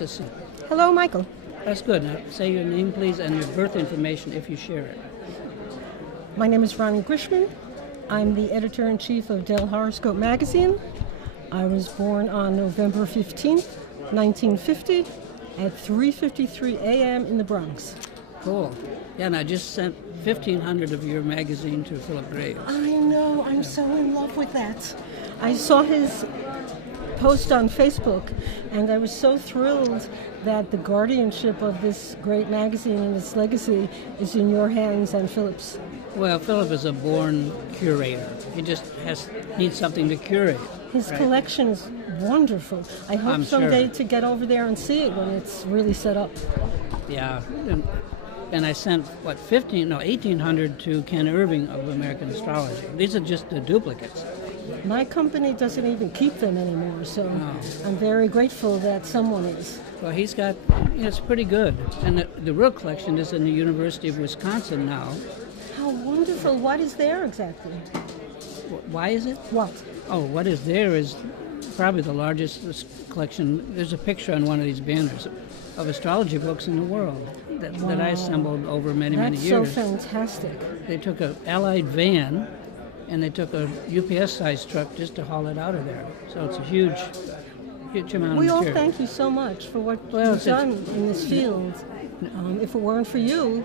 Let's just see. Hello, Michael. That's good. Now, say your name, please, and your birth information if you share it. My name is Ronnie Grishman. I'm the editor-in-chief of Dell Horosocope magazine. I was born on November 15th, 1950 at 3:53 a.m. in the Bronx. Cool. Yeah, and I just sent 1,500 of your magazine to Philip Graves. I know. I'm so in love with that. I saw his post on Facebook, and I was so thrilled that the guardianship of this great magazine and its legacy is in your hands and Philip's. Well, Philip is a born curator. He just needs something to curate. His right? collection is wonderful. I hope I'm someday sure. to get over there and see it when it's really set up. Yeah. And I sent, 1,800 to Ken Irving of American Astrology. These are just the duplicates. My company doesn't even keep them anymore, so I'm very grateful that someone is. Well, he's got, it's pretty good. And the real collection is in the University of Wisconsin now. How wonderful. What is there exactly? Why is it? What? Oh, what is there is probably the largest collection. There's a picture on one of these banners of astrology books in the world that I assembled over many years. That's so fantastic. They took an Allied van and they took a UPS-sized truck just to haul it out of there. So it's a huge amount of We all material. thank you so much for what you've done in this field. If it weren't for you,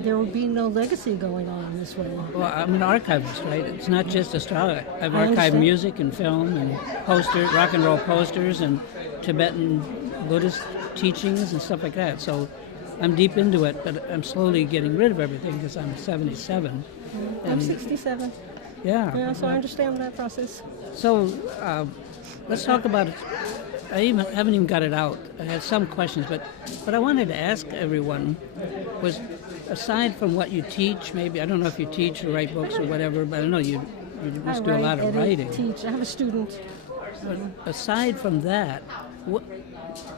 there would be no legacy going on in this way. Well, I'm an archivist, right? It's not just astrology. I've I archived understand. music and film and posters, rock and roll posters, and Tibetan Buddhist teachings and stuff like that. So I'm deep into it, but I'm slowly getting rid of everything because I'm 77. I'm 67. Yeah. So I understand that process. So let's talk about it. I haven't even got it out. I had some questions, but what I wanted to ask everyone was, aside from what you teach, maybe, I don't know if you teach or write books or whatever, but I know you must do a lot of writing. Teach. I have a student. But aside from that,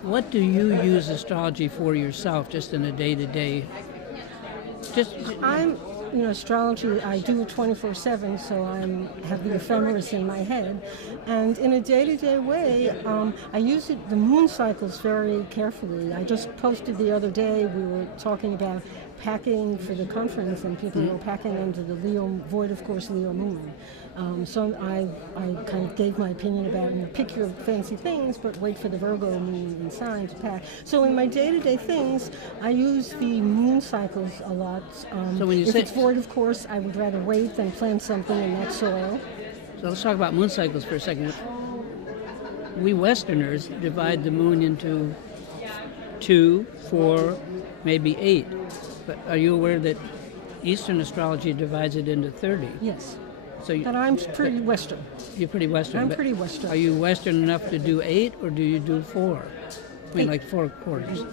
what do you use astrology for yourself, just in a day-to-day? Astrology, I do it 24/7, so I have the ephemeris in my head. And in a day-to-day way, I use the moon cycles very carefully. I just posted the other day, we were talking about packing for the conference, and people were packing into the void, of course, Leo moon. So I kind of gave my opinion about, pick your fancy things, but wait for the Virgo moon and sign to pack. So in my day-to-day things, I use the moon cycles a lot. So when you if say it's void, of course, I would rather wait than plant something in that soil. So let's talk about moon cycles for a second. We Westerners divide the moon into 2, 4, maybe 8. But are you aware that Eastern astrology divides it into 30? Yes. So But I'm pretty Western. You're pretty Western. I'm but pretty Western. Are you Western enough to do 8, or do you do 4? I mean, 8. like 4 quarters.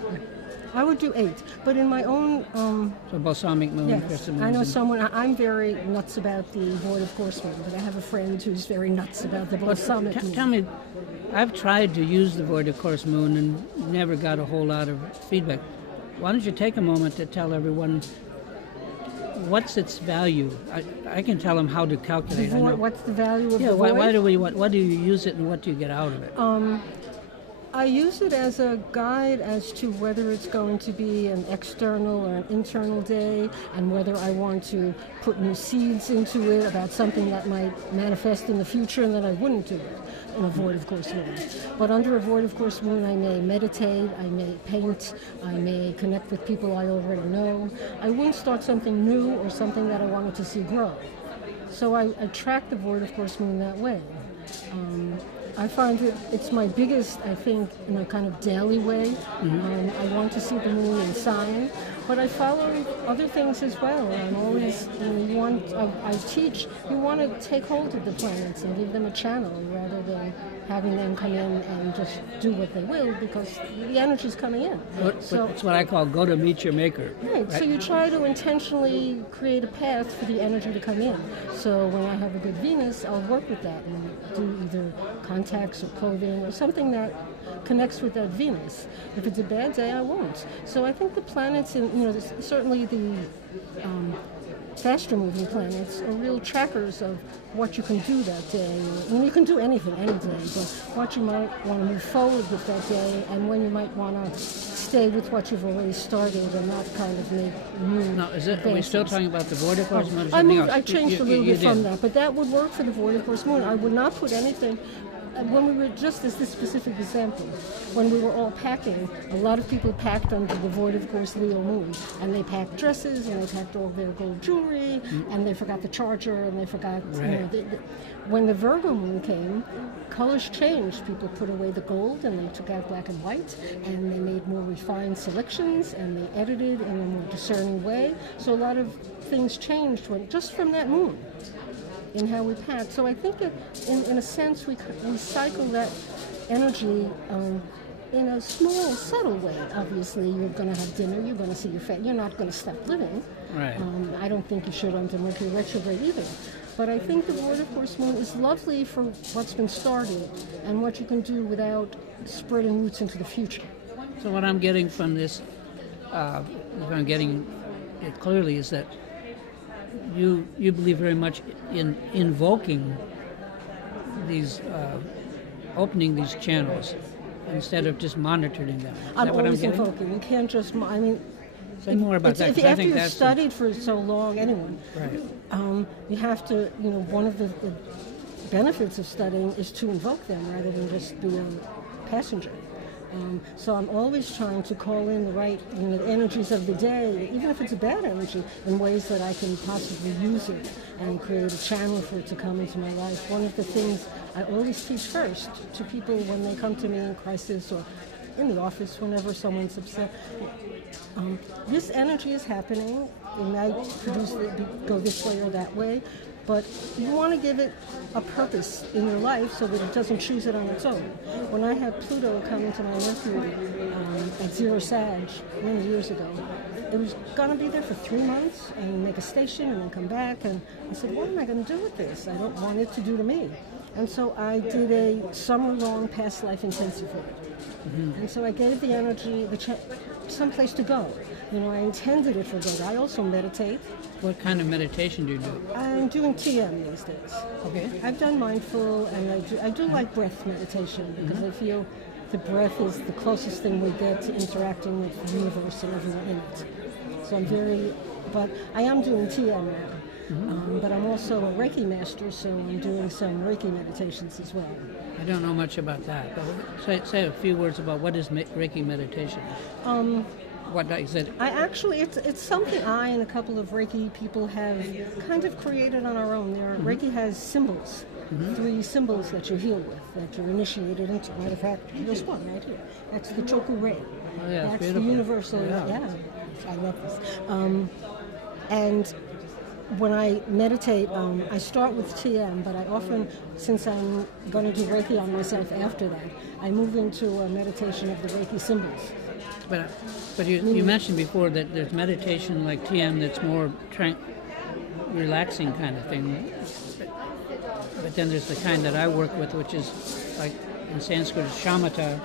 I would do 8, but in my own... So balsamic moon, yes, crescent I know moons, someone... I'm very nuts about the void, of course, moon, but I have a friend who's very nuts about the balsamic moon. Tell me, I've tried to use the void of course moon and never got a whole lot of feedback. Why don't you take a moment to tell everyone what's its value? I can tell them how to calculate. The void, what's the value of the void? Why do you use it, and what do you get out of it? I use it as a guide as to whether it's going to be an external or an internal day, and whether I want to put new seeds into it about something that might manifest in the future, and then I wouldn't do it in a void of course moon. But under a void of course moon, I may meditate, I may paint, I may connect with people I already know. I wouldn't start something new or something that I wanted to see grow. So I track the void of course moon that way. I find it's my biggest, I think, in a kind of daily way. I want to see the moon in sign, but I follow other things as well. I'm always, I teach, you want to take hold of the planets and give them a channel rather than having them come in and just do what they will, because the energy's coming in. So it's what I call go to meet your maker. Right, so you try to intentionally create a path for the energy to come in. So when I have a good Venus, I'll work with that and do either contacts or clothing or something that connects with that Venus. If it's a bad day, I won't. So I think the planets, certainly the faster moving planets are real trackers of what you can do that day. You can do anything any day, but what you might want to move forward with that day, and when you might want to stay with what you've already started and not kind of make new Now, are we still advances. talking about the void of course moon? Or I something moved, else? I changed a little bit from that, but that would work for the void of course moon. I would not put anything. When we were, just as this specific example, when we were all packing, a lot of people packed under the void of course Leo moon, and they packed dresses, and they packed all their gold jewelry, and they forgot the charger, and they forgot, Right. when the Virgo moon came, colors changed. People put away the gold, and they took out black and white, and they made more refined selections, and they edited in a more discerning way. So a lot of things changed just from that moon in how we pack. So I think in a sense we cycle that energy in a small, subtle way. Obviously, you're going to have dinner, you're going to see your family, you're not going to stop living. Right. I don't think you should under Mercury retrograde either. But I think the void of course moon is lovely for what's been started and what you can do without spreading roots into the future. So what I'm getting from this, if I'm getting it clearly, is that you believe very much in invoking these, opening these channels instead of just monitoring them. Is I'm that what I'm always getting? invoking. You can't just, Say more about that, 'cause I after think you've that's studied for so long, anyone, right. you have to, one of the benefits of studying is to invoke them rather than just be a passenger. So I'm always trying to call in the right energies of the day, even if it's a bad energy, in ways that I can possibly use it and create a channel for it to come into my life. One of the things I always teach first to people when they come to me in crisis or in the office whenever someone's upset, this energy is happening. It might go this way or that way, but you want to give it a purpose in your life so that it doesn't choose it on its own. When I had Pluto come into my Mercury at 0 Sag many years ago, it was going to be there for 3 months and make a station and then come back. And I said, what am I going to do with this? I don't want it to do to me. And so I did a summer-long past life intensive with it. And so I gave the energy someplace to go. I intended it for good. I also meditate. What kind of meditation do you do? I'm doing TM these days. Okay. I've done mindful, and I do like breath meditation because I feel the breath is the closest thing we get to interacting with the universe and everyone in it. So but I am doing TM now. But I'm also a Reiki master, so I'm doing some Reiki meditations as well. I don't know much about that, but say a few words about what is Reiki meditation. What is it? It's something I and a couple of Reiki people have kind of created on our own. Reiki has symbols, 3 symbols that you heal with, that you're initiated into. Matter of fact, there's one right here. That's the Choku Rei. Oh, yeah, That's beautiful. the universal. Yeah, I love this. And when I meditate, I start with TM, but I often, since I'm going to do Reiki on myself after that, I move into a meditation of the Reiki symbols. But you mentioned before that there's meditation like TM that's more relaxing kind of thing. But then there's the kind that I work with, which is like in Sanskrit, shamatha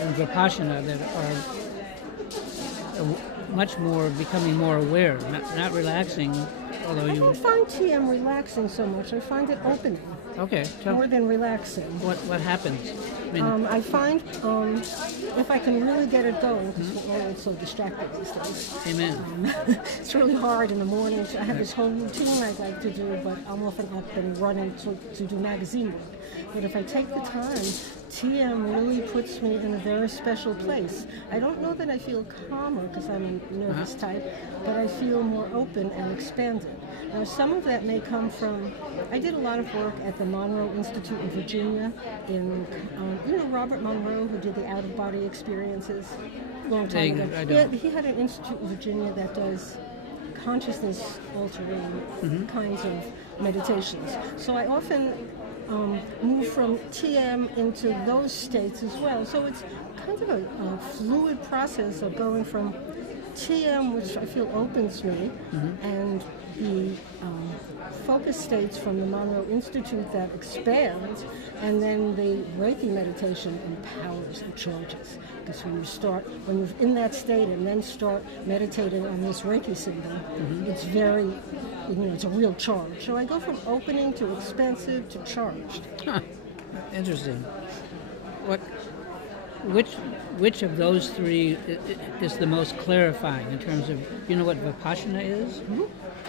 and vipassana, that are much more becoming more aware, not relaxing. Although I don't find TM relaxing so much. I find it opening. Okay, More than relaxing. What happens? I find if I can really get it going, because we're all so distracted these days. Amen. It's really hard in the morning. I have this whole routine I'd like to do, but I'm often up and running to do magazine work. But if I take the time, TM really puts me in a very special place. I don't know that I feel calmer because I'm a nervous type, but I feel more open and expanded. Now, some of that may come from, I did a lot of work at the Monroe Institute in Virginia, in, Robert Monroe, who did the out-of-body experiences a long time ago. He had an institute in Virginia that does consciousness-altering kinds of meditations. So I often move from TM into those states as well. So it's kind of a fluid process of going from TM, which I feel opens me, and the focus states from the Monroe Institute that expands, and then the Reiki meditation empowers the charges. Because when you're in that state and then start meditating on this Reiki symbol, it's very, it's a real charge. So I go from opening to expansive to charged. Huh. Interesting. Which of those three is the most clarifying in terms of, you know what Vipassana is?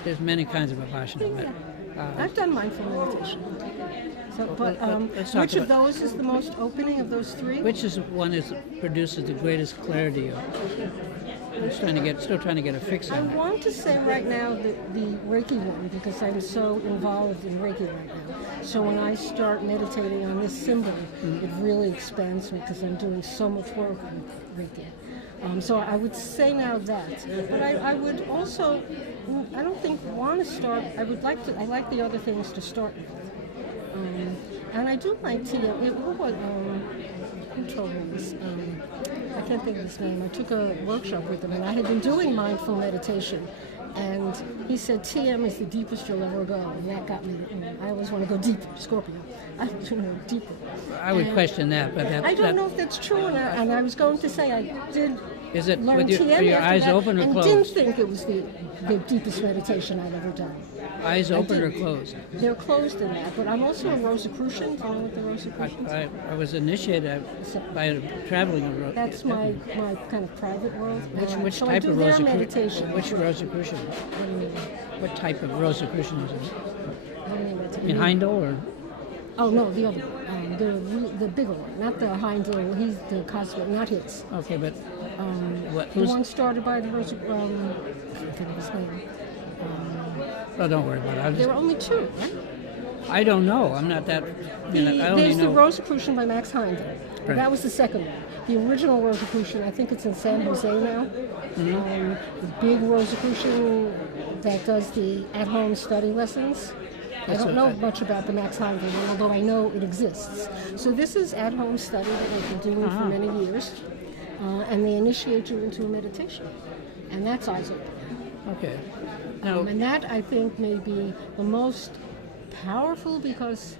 There's many kinds of Vipassana, but I've done mindful meditation. So, let's which talk of those is the most opening of those three? which is one is produces the greatest clarity? I'm still trying to get a fix I on it. want to say right now the Reiki one, because I'm so involved in Reiki right now. So when I start meditating on this symbol, it really expands me because I'm doing so much work with Reiki. So I would say now that, but I would also, I don't think want to start. I like the other things to start with, and I do like TM. Who told me this? I can't think of his name. I took a workshop with him, and I had been doing mindful meditation, and he said TM is the deepest you'll ever go, and that got me. I always want to go deeper, Scorpio. Deeper. I would question that, but I don't know if that's true or not. And I was going to say I did. Is it learn with TM are your after eyes that, open or and closed? didn't think it was the deepest meditation I'd ever done. Eyes open or didn't. closed? They're closed in that, but I'm also a Rosicrucian. Do you know what the Rosicrucian is? I was initiated by traveling a That's my kind of private world. Which so type I do of their Rosicrucian? meditation. Which Rosicrucian? What do you mean? What type of Rosicrucian is it? What do you mean? In Heindel or? Oh no, the other one, the bigger one, not the Heindel. He's the cosmic, not his. Okay, but what? The one started by the Rosa. I can't think of his name. Oh, don't worry about it. There were only two, right? I don't know. I'm not that. I only There's the know. Rosicrucian by Max Heindel. Right. That was the second one. The original Rosicrucian, I think it's in San Jose now. The big Rosicrucian that does the at-home study lessons. I don't know much about the Max Heindel one, although I know it exists. So this is at-home study that I've been doing for many years, and they initiate you into a meditation, and that's eyes open. Okay. Now, And that, I think, may be the most powerful because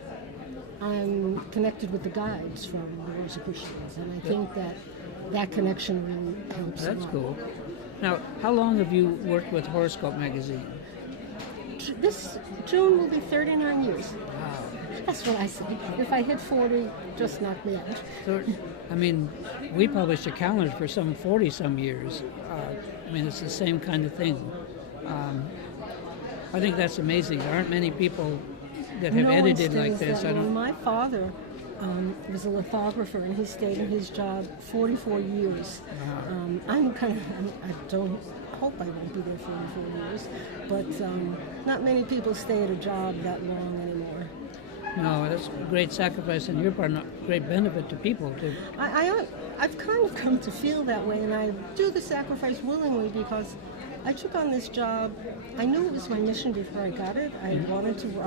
I'm connected with the guides from the Rosicrucians, and I think that connection really helps a that's lot. cool. Now, how long have you worked with Horoscope magazine? This June will be 39 years. Wow. That's what I say. If I hit 40, just knock me out. So, I mean, we published a calendar for some 40-some years. I mean, it's the same kind of thing. I think that's amazing. There aren't many people that have No one edited like stays this. that I long. don't. My father was a lithographer, and he stayed in his job 44 years. I hope I won't be there 44 years, but not many people stay at a job that long anymore. No, that's a great sacrifice on your part, not great benefit to people. I've kind of come to feel that way, and I do the sacrifice willingly because I took on this job. I knew it was my mission before I got it. I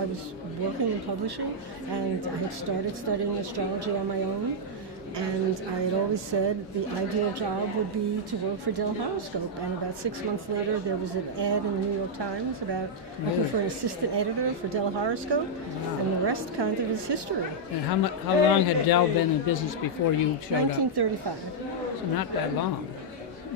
was working in publishing, and I had started studying astrology on my own. And I had always said the ideal job would be to work for Dell Horosocope. And about 6 months later, there was an ad in the New York Times about looking for an assistant editor for Dell Horosocope. Wow. And the rest kind of is history. And how long had Dell been in business before you showed 1935. up? So not that long.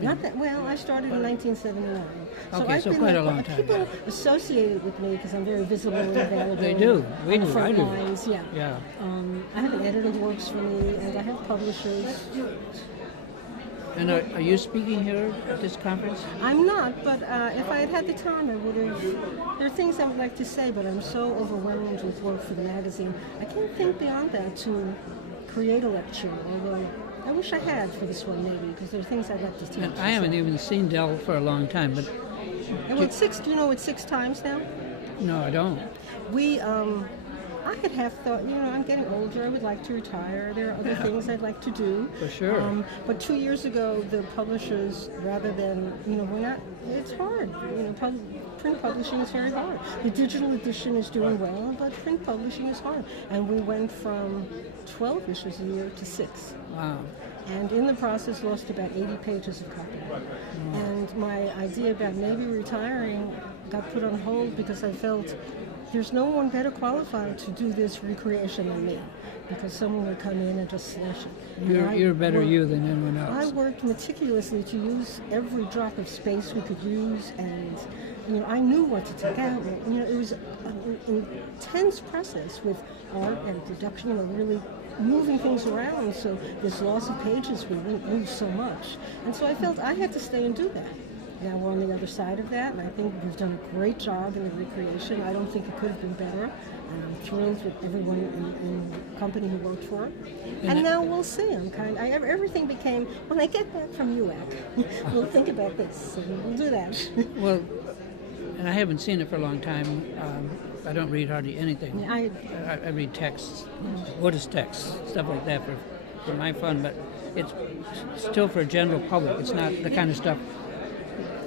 Not that well. I started in 1979. Okay, I've so been quite there. a long time. People associated with me because I'm very visible and available. They do. We on the do. front I do. lines, yeah. Yeah. I have an editor who works for me, and I have publishers. And are you speaking here at this conference? I'm not, but if I had had the time, I would have. There are things I would like to say, but I'm so overwhelmed with work for the magazine. I can't think beyond that to create a lecture, although I wish I had for this one maybe, because there are things I'd like to teach. And I haven't even seen Dell for a long time, but And well, do you know it's 6 times now? no, I don't. I had half thought, I'm getting older, I would like to retire. There are other things I'd like to do. For sure. But 2 years ago, the publishers, rather than, it's hard. Print publishing is very hard. The digital edition is doing well, but print publishing is hard. And we went from 12 issues a year to 6. Wow. And in the process lost about 80 pages of copyright. And my idea about maybe retiring got put on hold because I felt there's no one better qualified to do this recreation than me, because someone would come in and just smash it. You're better you than anyone I else. worked meticulously to use every drop of space we could use, and I knew what to take out. It was an intense process with art and production, really moving things around so this loss of pages we wouldn't lose so much. And so I felt I had to stay and do that. Now we're on the other side of that, and I think we've done a great job in the recreation. I don't think it could have been better, and I'm thrilled with everyone in the company who worked for it. And now we'll see. Everything became, when I get back from UAC, we'll think about this, so we'll do that. Well, and I haven't seen it for a long time. I don't read hardly anything. I read texts, Buddhist texts, stuff like that for my fun, but it's still for general public. It's not the kind of stuff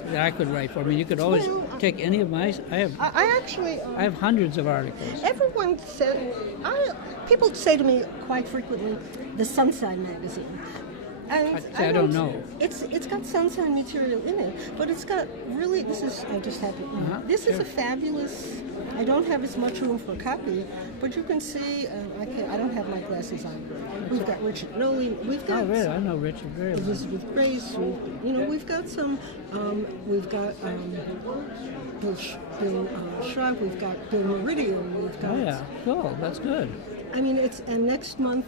that I could write for. I mean, you could always take any of my. I have hundreds of articles. Everyone said, people say to me quite frequently, the Sunshine magazine. And I don't know. It's got sunshine material in it, but it's got really. This is I just had to. This is a fabulous. I don't have as much room for a copy, but you can see. I don't have my glasses on. We've got Richard Nolly. We've got. Oh, really? I know Richard very well. Elizabeth Grace. We've got some. We've got Bill Shrug. We've got Bill Meridian. We've got. Oh yeah, cool. That's good. I mean, and next month.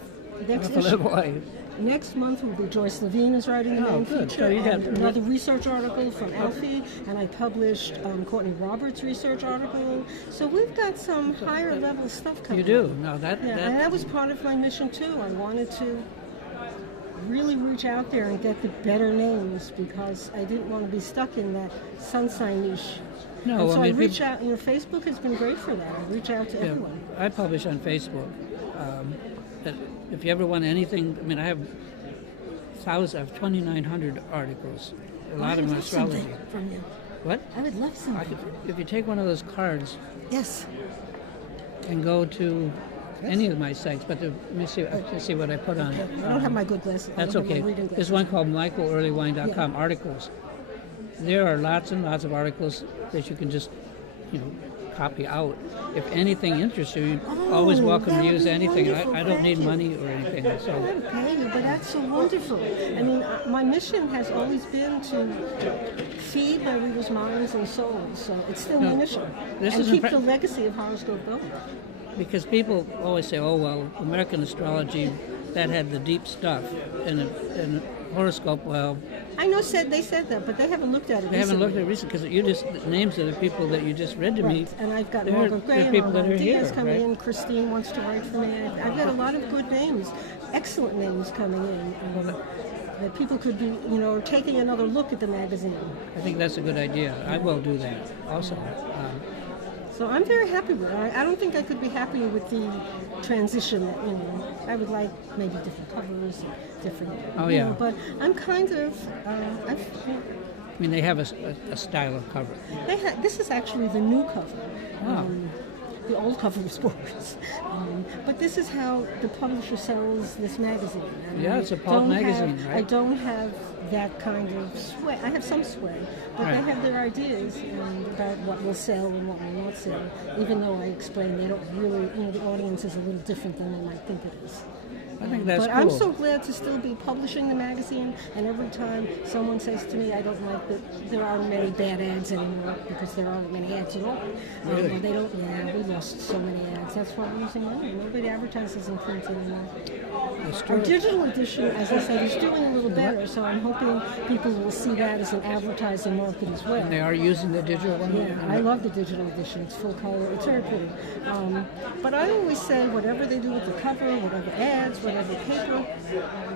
Next month will be Joyce Levine is writing the main feature, So you got another research article from Alfie, and I published Courtney Roberts' research article. So we've got some higher level stuff coming. You do? No, and that was part of my mission too. I wanted to really reach out there and get the better names, because I didn't want to be stuck in that sunshine niche. No, and so I reach out. Facebook has been great for that. I reach out to everyone. I publish on Facebook. If you ever want anything, I mean, I have 2,900 articles. A lot of them are astrology. From you. What? I would love something. If you take one of those cards, yes, and go to any of my sites, but let me see what I put on it. I don't have my good glasses. That's okay. There's one called michaelerlewine.com articles. There are lots and lots of articles that you can just, copy out. If anything interests you, you're always welcome to use anything. I don't need money or anything. So. I don't pay you, but that's so wonderful. I mean, my mission has always been to feed my readers' minds and souls. So it's still my mission. And keep the legacy of Horoscope going. Because people always say, oh, well, American astrology, that had the deep stuff. And Horoscope, well... I know they said that, but they haven't looked at it They haven't looked at it recently, because the names of the people that you just read to me... And I've got Margaret Gray, people that are here, coming in, Christine wants to write for me. I've got a lot of good names, excellent names coming in. That people could be, taking another look at the magazine. I think that's a good idea. I will do that also. So I'm very happy with it. I don't think I could be happier with the transition. I would like maybe different covers, different. Oh yeah. But I'm kind of. I mean, they have a style of cover. This is actually the new cover. Oh. The old cover was gorgeous. But this is how the publisher sells this magazine. Yeah, it's a pulp magazine, right? I don't have that kind of sway. I have some sway, but they have their ideas about what will sell and what will not sell, even though I explain they don't really, the audience is a little different than they might think it is. I think that's cool. I'm so glad to still be publishing the magazine, and every time someone says to me, I don't like that there aren't many bad ads anymore, because there aren't many ads at all. Really? We lost so many ads. That's why we're losing money. Nobody advertises in print anymore. That's true. Our digital edition, as I said, is doing a little better, so I'm hoping people will see that as an advertising market as well. And they are using the digital one? Yeah, I love the digital edition. It's full color. It's very pretty. But I always say, whatever they do with the cover, whatever ads, whatever paper,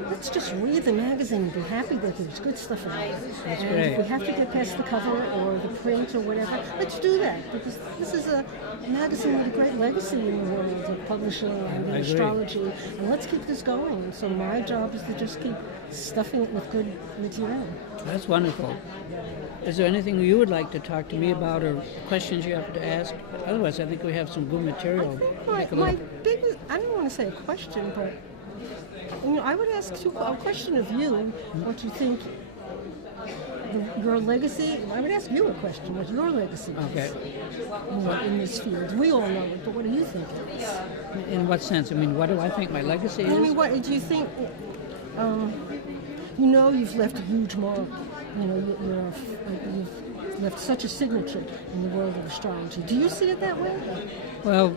let's just read the magazine and be happy that there's good stuff in it. That's and great. If we have to get past the cover or the print or whatever, let's do that, because this is a magazine with a great legacy in the world of publishing and astrology, and let's keep this going. So my job is to just keep stuffing it with good material. That's wonderful. Is there anything you would like to talk to me about, or questions you have to ask? Otherwise, I think we have some good material. I don't want to say a question, but I would ask a question of you, what you think your legacy. I would ask you a question. What your legacy is? Okay. In this field, we all know it, but what do you think it is? In what sense? I mean, what do I think my legacy is? I mean, what do you think? You've left a huge mark. You've left such a signature in the world of astrology. Do you see it that way? Well,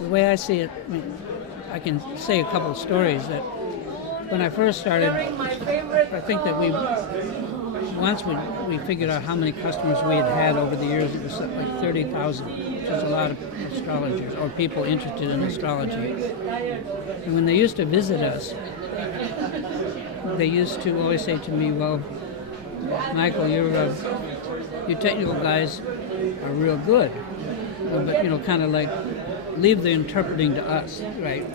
the way I see it, I can say a couple of stories that when I first started, I think that once we figured out how many customers we had over the years, it was like 30,000, which is a lot of astrologers or people interested in astrology. And when they used to visit us, they used to always say to me, well, Michael, you technical guys are real good, but kind of like leave the interpreting to us, right?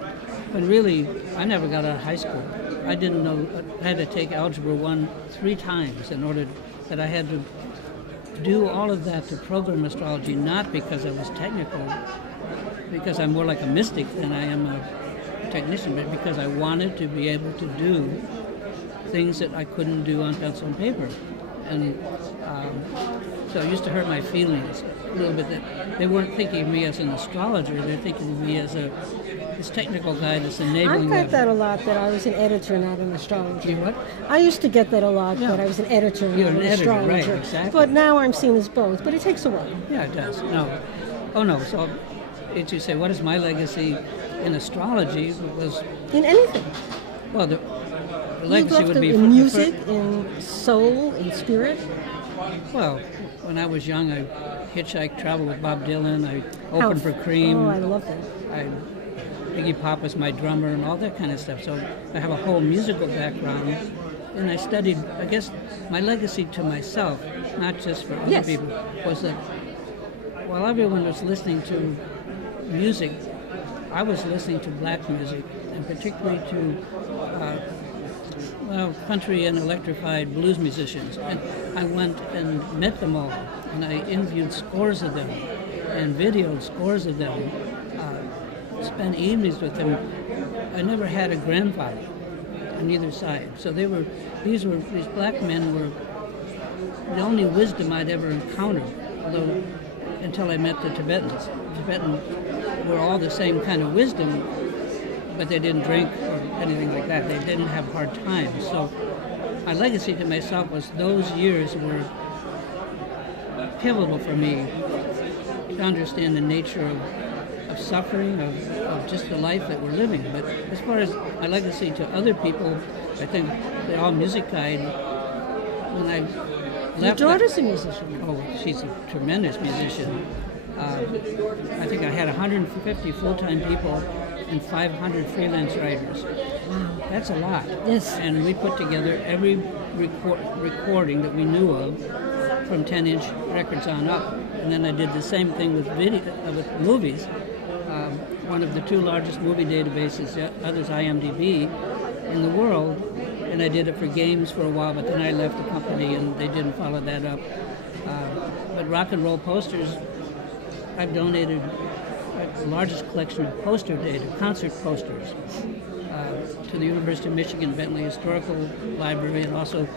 But really, I never got out of high school. I didn't know. I had to take Algebra 1 3 times in order that I had to do all of that to program astrology, not because I was technical, because I'm more like a mystic than I am a technician, but because I wanted to be able to do things that I couldn't do on pencil and paper. And so it used to hurt my feelings a little bit that they weren't thinking of me as an astrologer, they're thinking of me as this technical guy that's enabling I got that a lot, that I was an editor, not an astrologer. You what? I used to get that a lot, that I was an editor, not an astrologer. Right, exactly. But now I'm seen as both, but it takes a while. Yeah, it does. No. Oh, no. So if you say, what is my legacy in astrology? Was in anything. Well, the legacy would be... in music, in soul, in spirit. Well, when I was young, I hitchhiked, traveled with Bob Dylan. I opened for Cream. Oh, I love that. Iggy Pop was my drummer and all that kind of stuff. So I have a whole musical background. And I studied, I guess, my legacy to myself, not just for other people, was that while everyone was listening to music, I was listening to black music, and particularly to country and electrified blues musicians. And I went and met them all, and I interviewed scores of them and videoed scores of them, spent evenings with them. I never had a grandfather on either side. So these black men were the only wisdom I'd ever encountered, although until I met the Tibetans. Tibetans were all the same kind of wisdom, but they didn't drink or anything like that. They didn't have hard times. So my legacy to myself was those years were pivotal for me to understand the nature of suffering, of just the life that we're living. But as far as my legacy to other people, I think they're all music guide. When I left... Your daughter's a musician. Oh, she's a tremendous musician. I think I had 150 full-time people and 500 freelance writers. Wow. That's a lot. Yes. And we put together every recording that we knew of from 10-inch records on up. And then I did the same thing with with movies. One of the 2 largest movie databases, the other's IMDb, in the world. And I did it for games for a while, but then I left the company and they didn't follow that up. But rock and roll posters, I've donated the largest collection of poster data, concert posters, to the University of Michigan Bentley Historical Library, and also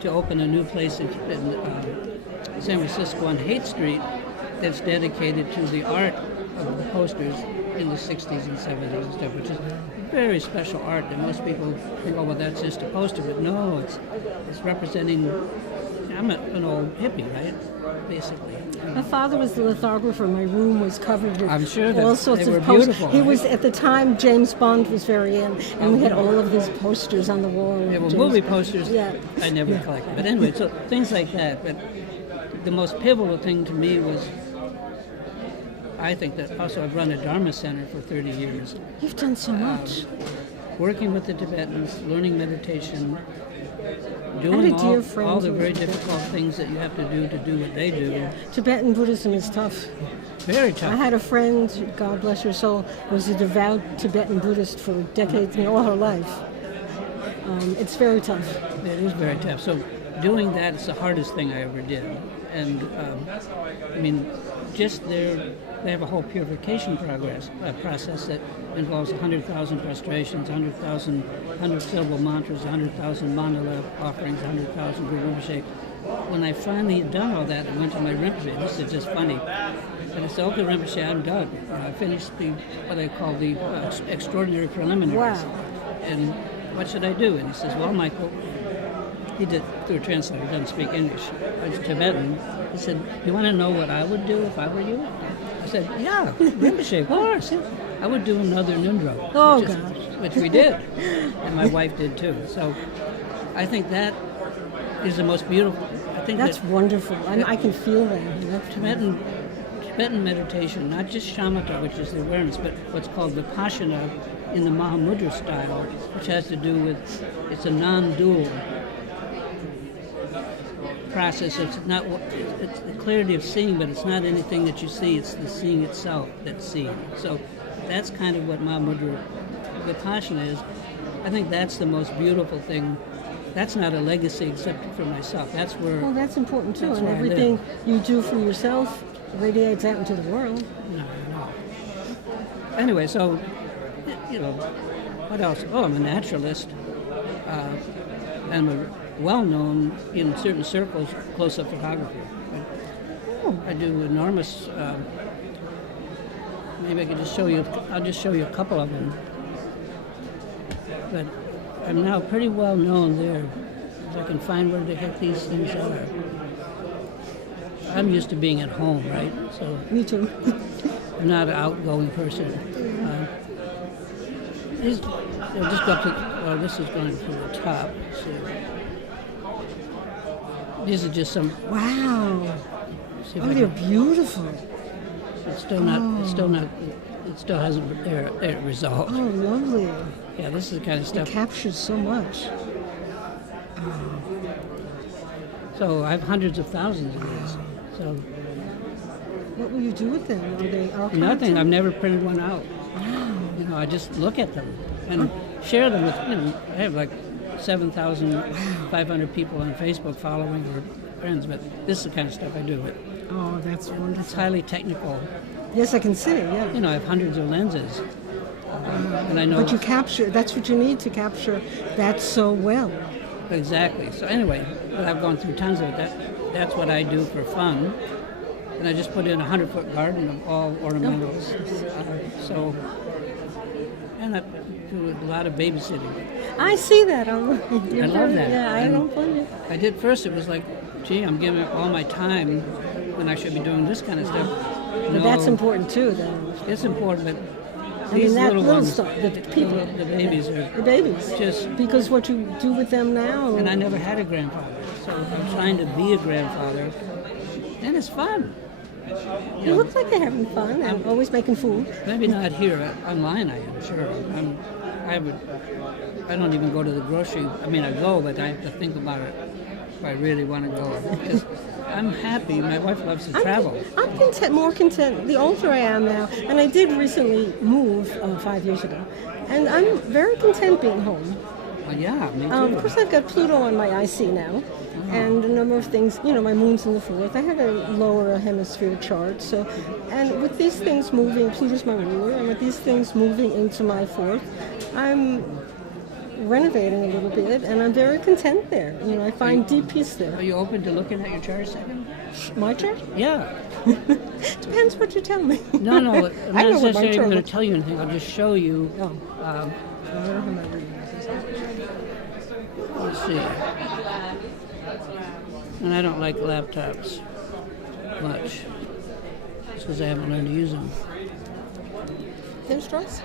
to open a new place in San Francisco on Haight Street that's dedicated to the art of the posters in the 60s and 70s and stuff, which is very special art that most people think, oh, well, that's just a poster. But no, it's representing... I'm an old hippie, right? Basically. My father was the lithographer. My room was covered with I'm sure all sorts they were of posters. beautiful. He was, at the time, James Bond was very in, and we had all of his posters on the wall. Yeah, well, James movie Bond. posters, I never collected. But anyway, so things like that. But the most pivotal thing to me was, I think that also I've run a Dharma Center for 30 years. You've done so much. Working with the Tibetans, learning meditation, doing all the very difficult things that you have to do what they do. Tibetan Buddhism is tough. Very tough. I had a friend, God bless her soul, was a devout Tibetan Buddhist for decades, all her life. It's very tough. It is very tough. So doing that is the hardest thing I ever did. And I mean, just they have a whole purification process that involves 100,000 prostrations, 100 syllable mantras, 100,000 mandala offerings, 100,000 Guru Rinpoche. When I finally had done all that, I went to my Rinpoche. This is just funny. And I said, okay, Rinpoche, I'm done. I finished what I call the extraordinary preliminaries. Wow. And what should I do? And he says, well, Michael, he did through a translator, he doesn't speak English. It's Tibetan. He said, you want to know what I would do if I were you? I said, yeah, Rinpoche, of course. I would do another Nundro. Oh, gosh. Which we did. And my wife did too. So I think that is the most beautiful. I think That's wonderful. I can feel that. Tibetan meditation, not just shamatha, which is the awareness, but what's called vipassana in the Mahamudra style, which has to do with, it's a non-dual process. It's the clarity of seeing, but it's not anything that you see. It's the seeing itself that's seen. So that's kind of what Mahamudra Vipassana is. I think that's the most beautiful thing. That's not a legacy except for myself. That's where. Well, that's important too, that's and where I everything live. you do for yourself radiates out into the world. No. Anyway, so, what else? Oh, I'm a naturalist. I'm a well-known in certain circles close-up photographer. I do enormous. Maybe I could just show you. I'll just show you a couple of them. But I'm now pretty well known there. If I can find where the heck these things are. I'm used to being at home, right? So Me too. I'm not an outgoing person. They'll just go up to. Well, this is going to the top. So these are just some. Wow. See if Oh, I they're can- beautiful. It's still not. It's still not. It still hasn't resolved. Oh, lovely. Yeah, this is the kind of It stuff. captures so much. So I have hundreds of thousands of these. So What will you do with them? Are they archived? nothing. I've never printed one out. I just look at them and share them with. I have like 7,500 people on Facebook following or friends. But this is the kind of stuff I do. Oh, that's It's wonderful. highly technical. Yes, I can see. Yeah. I have hundreds of lenses, and I know But you capture. That's what you need to capture that so well. exactly. So anyway, but I've gone through tons of it. That's what I do for fun, and I just put in a 100-foot garden of all ornamentals. And I do a lot of babysitting. I see that online. I love that. Yeah, I And don't blame you. I did first. It was like, gee, I'm giving up all my time when I should be doing this kind of stuff. But that's important too, then. It's important, but I these mean, that little little ones, stuff, the people, the babies are the babies. just. Because what you do with them now. And I never had a grandfather, so I'm trying to be a grandfather, and it's fun. You look like they're having fun and always making food. Maybe not here, online I am sure. I don't even go to the grocery. I mean, I go, but I have to think about it if I really want to go. Because I'm happy. My wife loves to travel. I'm content, more content the older I am now. And I did recently move 5 years ago. And I'm very content being home. Well, yeah, me too. Of course, I've got Pluto on my IC now. And a number of things, my moon's in the fourth. I have a lower hemisphere chart. So, and with these things moving, Pluto's my ruler, and with these things moving into my fourth, I'm renovating a little bit, and I'm very content there. I find deep peace there. Are you open to looking at your chart a second? My chart? Yeah. Depends what you tell me. No, I'm I not know what my necessarily chart going to looks. tell you anything. I'll just show you. Oh. I don't have my reading. Let's see. And I don't like laptops much. It's because I haven't learned to use them. Pinstripes?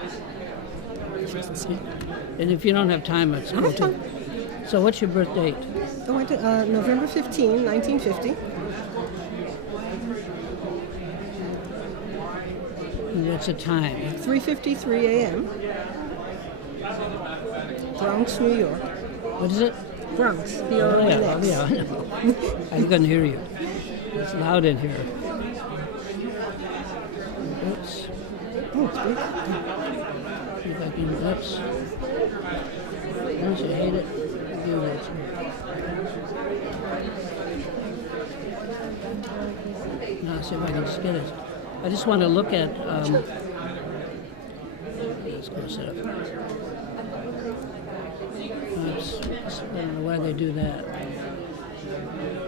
And if you don't have time, it's cool have too. time. So what's your birth date? Oh, I did, November 15, 1950. And what's the time? 3:53 a.m. Bronx, New York. What is it? Bronx. Oh, yeah, I know. I couldn't hear you. It's loud in here. Oops. Oh, it's big. See if I can, oops. Don't you hate it? Do that. Now, see if I can just get it. I just want to look at. Let's go set up. Oops, I don't know why they do that.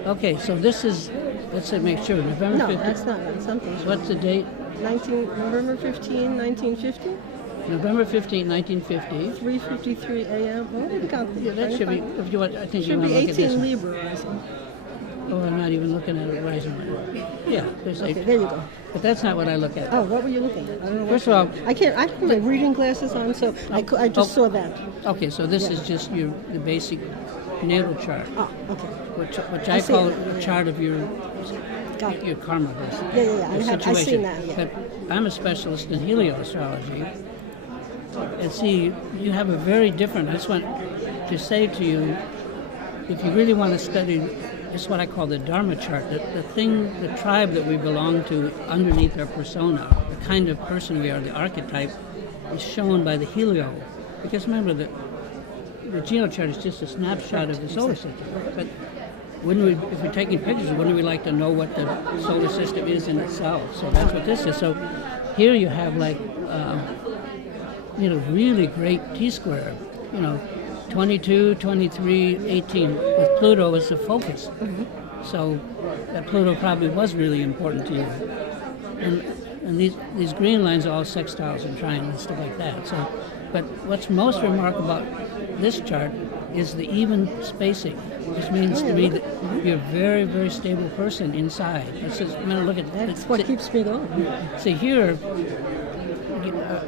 Okay, so this is. Let's make sure. November No, 15th. that's not right. Something's What's the date? November 15, 1950, November 15, 1950. 3:53 a.m. Oh, we got Yeah, that should be. If you want, I think you should want be to look at this. 18 one. Libra rising. Oh, I'm not even looking at it rising. Yeah, there's Okay, eight. there you go. But that's not what I look at. Oh, what were you looking at? I don't know. First of all, I can't. I have my reading glasses on, so I just saw that. okay, so this Yeah. is just the basic natal chart, Oh, okay. which I I see call it. a chart of your Got it. karma, basically. Yeah. Your I've situation. seen that. Yeah. But I'm a specialist in helioastrology, and see, you have a very different. I just want to say to you, if you really want to study, it's what I call the Dharma chart, the tribe that we belong to underneath our persona, the kind of person we are, the archetype, is shown by the helio. Because remember that the geochart is just a snapshot of the solar system. But wouldn't we, if we're taking pictures, wouldn't we like to know what the solar system is in itself? So that's what this is. So here you have like, really great T-square, 22, 23, 18, with Pluto as the focus. So that Pluto probably was really important to you. And these green lines are all sextiles and triangles and stuff like that. So, but what's most remarkable about this chart is the even spacing. This means to me that you're a very, very stable person inside. It's just, I'm going to look at that. That's what keeps me going. See here,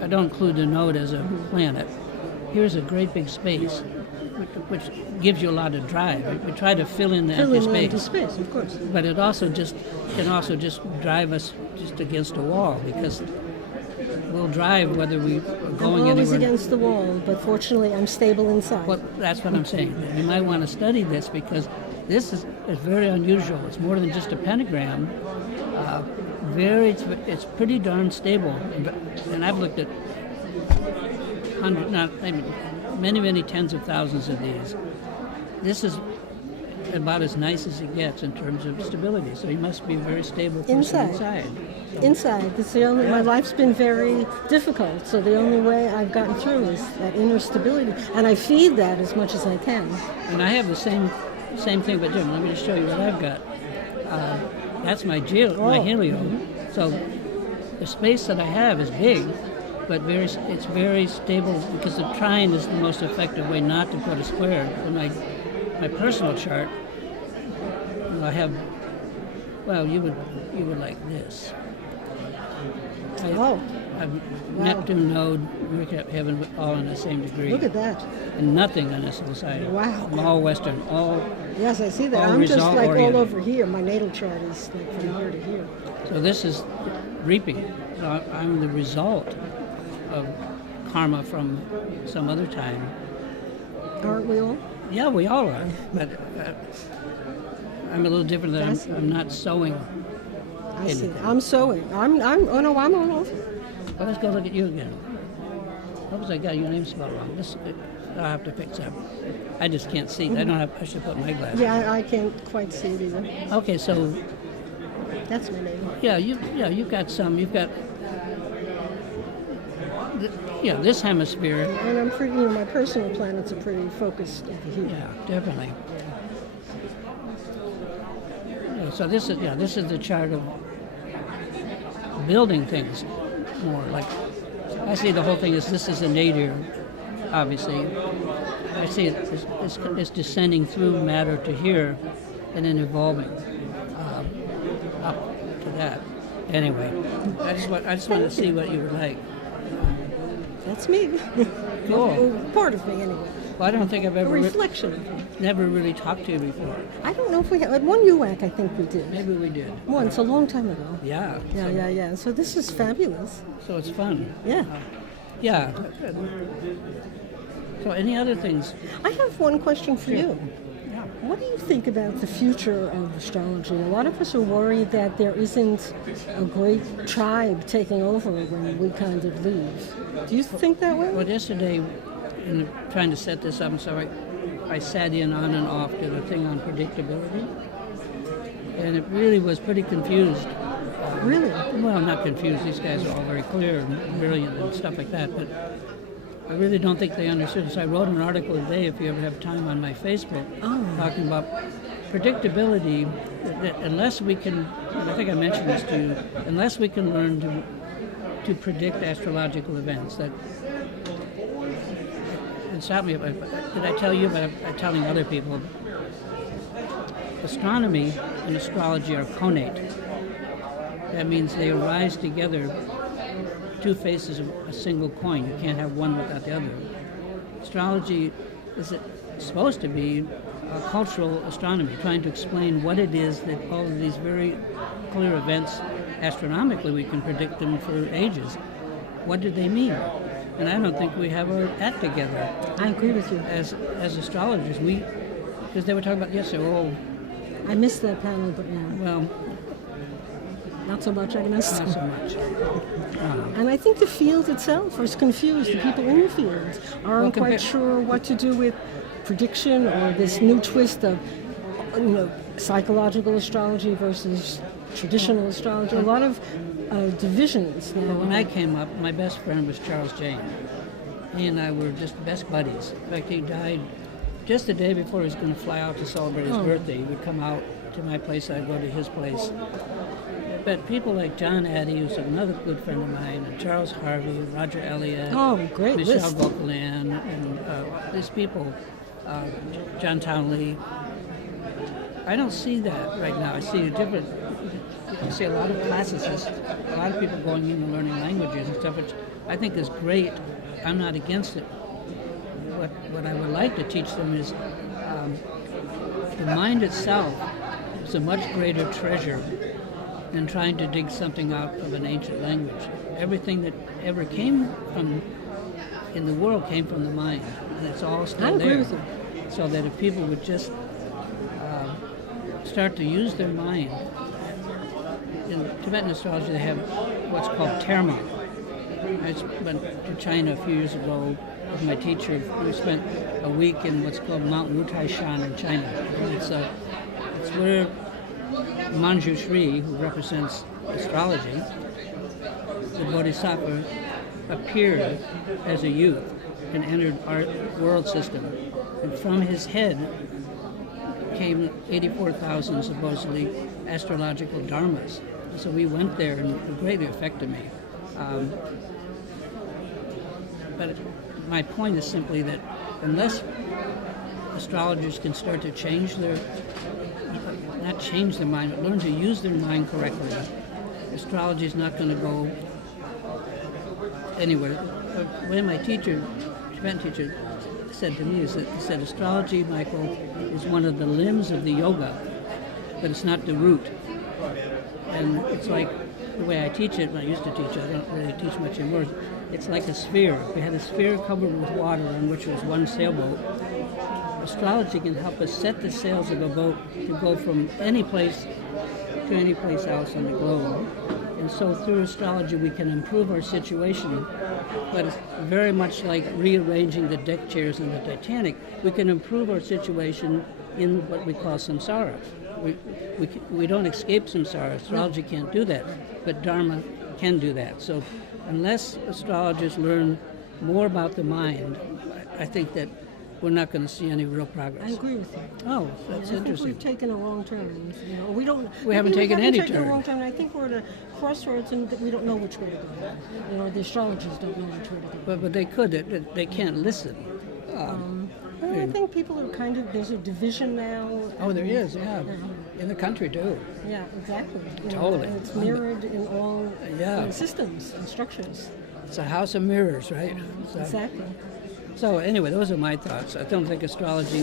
I don't include the node as a planet. Here's a great big space, which gives you a lot of drive. We try to fill in the empty Empty space. space, of course. But it also can also just drive us just against a wall, because we'll drive whether we are going I'm always anywhere. against the wall, but fortunately I'm stable inside. Well, that's what I'm saying. You might want to study this, because this is very unusual. It's more than just a pentagram. It's pretty darn stable. And I've looked at many tens of thousands of these. This is about as nice as it gets in terms of stability. So you must be a very stable person inside. Inside. It's the only. My life's been very difficult, so the only way I've gotten through is that inner stability, and I feed that as much as I can. And I have the same thing, but Jim, let me just show you what I've got. That's my helio. So the space that I have is big, but it's very stable, because the trine is the most effective way not to put a square. In my personal chart, I have. Well, you would like this. I've Neptune node, Mercury heaven, all in the same degree. Look at that. And nothing on this little side. Wow. I'm all Western, all. Yes, I see that. all I'm just like result-oriented. all over here. My natal chart is like from here to here. So this is reaping. So I'm the result of karma from some other time. Aren't we all? Yeah, we all are. But I'm a little different than I'm not sewing. I see that. I'm sewing. I'm all over. Well, let's go look at you again. What was I got your name spelled wrong? I'll have to fix that. I just can't see it. I should put my glasses. Yeah, I can't quite see it either. Okay, so That's my name. you've got some. You've got this hemisphere. And I'm pretty, my personal planets are pretty focused over here. Yeah, definitely. Yeah, so this is the chart of building things more. Like I see the whole thing as this is a nadir, obviously. I see it's descending through matter to here, and then evolving up to that. Anyway, I just want to see what you would like. That's me. Cool. Part of me, anyway. Well, I don't think I've A ever reflection of me. never really talked to you before. I don't know if we had one UAC. I think we did. Maybe we did. Once, a long time ago. Yeah. Yeah. So this is fabulous. So it's fun. Yeah. Yeah. So any other things? I have one question for you. Yeah. What do you think about the future of astrology? A lot of us are worried that there isn't a great tribe taking over when we kind of leave. Do you think that way? Well, yesterday, in trying to set this up, so I sat in on and off, did a thing on predictability. and it really was pretty confused. Really? Well, not confused. These guys are all very clear and brilliant and stuff like that, but I really don't think they understood. So I wrote an article today, if you ever have time, on my Facebook, talking about predictability, that unless we can, and I think I mentioned this to you, unless we can learn to predict astrological events, that, and stop me, did I tell you, but I'm telling other people, astronomy and astrology are connate. That means they arise together, two faces of a single coin. You can't have one without the other. Astrology is supposed to be cultural astronomy, trying to explain what it is that all of these very clear events, astronomically we can predict them for ages. What do they mean? And I don't think we have our act together. I agree with you. As astrologers, because they were talking about yesterday, I missed that panel, but yeah. well, Not so much, I guess. not so much. And I think the field itself is confused. The people in the field aren't quite sure what to do with prediction or this new twist of, psychological astrology versus traditional astrology. A lot of divisions now. When I came up, my best friend was Charles Jane. He and I were just best buddies. In fact, he died just the day before he was going to fly out to celebrate his birthday. He would come out to my place, I'd go to his place. But people like John Addy, who's another good friend of mine, and Charles Harvey, Roger Elliott, Great Michelle list. Gauquelin, and these people, John Townley. I don't see that right now. I see I see a lot of classicists, a lot of people going in and learning languages and stuff, which I think is great. I'm not against it. What I would like to teach them is the mind itself is a much greater treasure than trying to dig something out of an ancient language. Everything that ever came from in the world came from the mind, and it's all still there. I agree with you. So that if people would just start to use their mind. In Tibetan astrology, they have what's called terma. I went to China a few years ago with my teacher. We spent a week in what's called Mount Wutaishan in China. And it's where Manjushri, who represents astrology, the Bodhisattva, appeared as a youth and entered our world system. And from his head came 84,000 supposedly astrological dharmas. So we went there, and it greatly affected me. But my point is simply that unless astrologers can start to not change their mind, but learn to use their mind correctly, astrology is not going to go anywhere. When my Tibetan teacher, said to me, he said, astrology, Michael, is one of the limbs of the yoga, but it's not the root. And it's like the way I teach it, when I used to teach it, I don't really teach much anymore. It's like a sphere. We had a sphere covered with water on which was one sailboat. Astrology can help us set the sails of a boat to go from any place to any place else on the globe. And so through astrology we can improve our situation, but it's very much like rearranging the deck chairs in the Titanic. We can improve our situation in what we call samsara. We don't escape samsara. Astrology can't do that, but Dharma can do that. So unless astrologers learn more about the mind, I think that we're not going to see any real progress. I agree with you. Oh, that's I interesting. think we've taken a wrong turn. We haven't taken any turn. A wrong turn. I think we're at a crossroads, and we don't know which way to go. The astrologers don't know which way to go. But they could. They can't listen. I think people are there's a division now. Oh, there is, yeah. In the country, too. Yeah, exactly. Totally. And it's mirrored in all systems and structures. It's a house of mirrors, right? So, exactly. So anyway, those are my thoughts. I don't think astrology,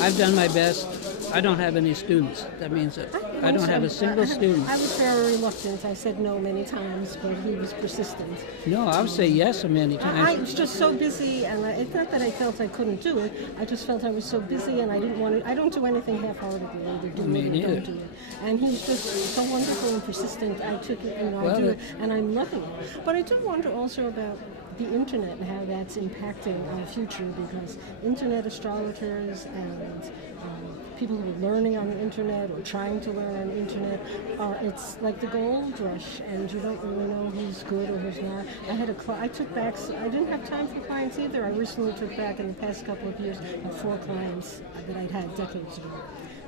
I've done my best. I don't have any students. That means that I don't have a single student. I was very reluctant. I said no many times, but he was persistent. No, I would say yes many times. I was just so busy, and it's not that I felt I couldn't do it. I just felt I was so busy, and I didn't want to. I don't do anything half-heartedly. Either do it or don't do it. And he's just so wonderful and persistent. I took it, I do it, and I'm loving it. But I do wonder also about the internet and how that's impacting our future, because internet astrologers and people who are learning on the internet or trying to learn on the internet. It's like the gold rush, and you don't really know who's good or who's not. I took back. I didn't have time for clients either. I recently took back in the past couple of years 4 clients that I'd had decades ago.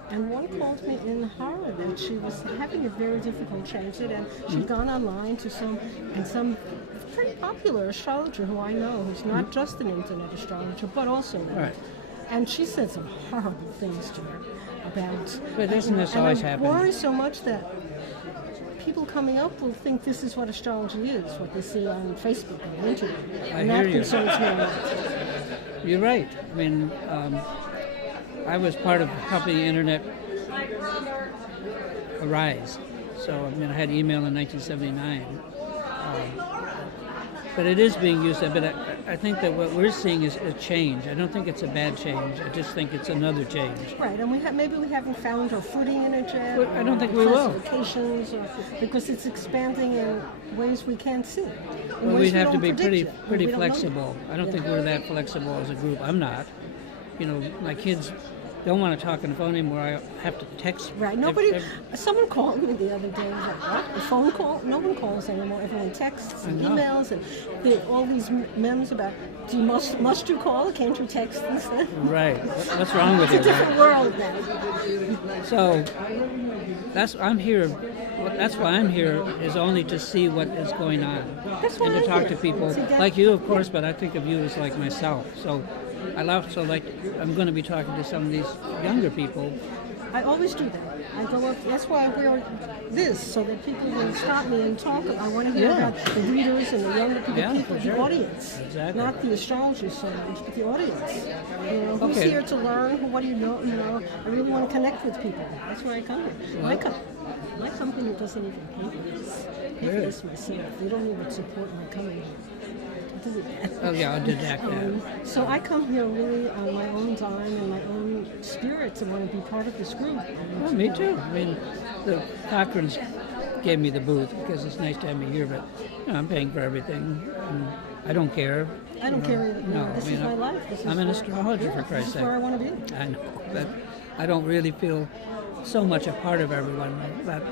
And one called me in horror that she was having a very difficult transit, and she'd gone online to some pretty popular astrologer who I know, who's not just an internet astrologer, but also that. Right. And she said some horrible things to her about. But doesn't this always happen? I worry so much that people coming up will think this is what astrology is, what they see on Facebook and the internet. And that concerns me a lot. You're right. I mean, I was part of helping the internet arise. So, I mean, I had email in 1979. But it is being used. But I think that what we're seeing is a change. I don't think it's a bad change. I just think it's another change. Right, and maybe we haven't found our footing in it yet. But I don't think we will. Because it's expanding in ways we can't see. Well, we'd have to be pretty flexible. I don't think we're that flexible as a group. I'm not. You know, my kids don't want to talk on the phone anymore. I have to text. Right. Someone called me the other day. Like, what? A phone call? No one calls anymore. Everyone texts and emails and all these memes about, must you call? Can't you text instead? Right. What's wrong with you? It's a different world now. So that's why I'm here is only to see what is going on and to talk to people like you, of course. But I think of you as like myself. So I'm going to be talking to some of these younger people. I always do that. I go up. That's why I wear this, so that people will stop me and talk. I want to hear about the readers and the younger people, the audience, not the astrology so much, but the audience. You know, who's here to learn? What do you know? You know, I really want to connect with people. That's where I come here. My company doesn't even pay for this myself. They don't even support my coming here. Oh yeah, I'll deduct that. So I come here really on my own time and my own spirit to want to be part of this group. Well, me too. I mean, the Cochrans gave me the booth because it's nice to have me here, but you know, I'm paying for everything. And I don't care. I don't care either. No, this is my life. I'm an astrologer, for Christ's sake. This is where I want to be. I know, but I don't really feel so much a part of everyone, but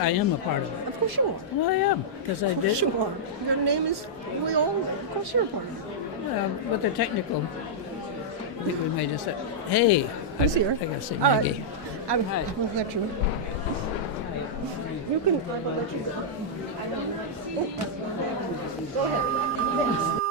I am a part of it. Of course you are. Well, I am, because I did. Of course you are. Your name is, of course you're a part of it. Well, but they're technical. I think we may just say, hey. Who's here? I got to say Right. Maggie. Hi. I'll let you. You can, I will let you go. Go ahead. Thanks.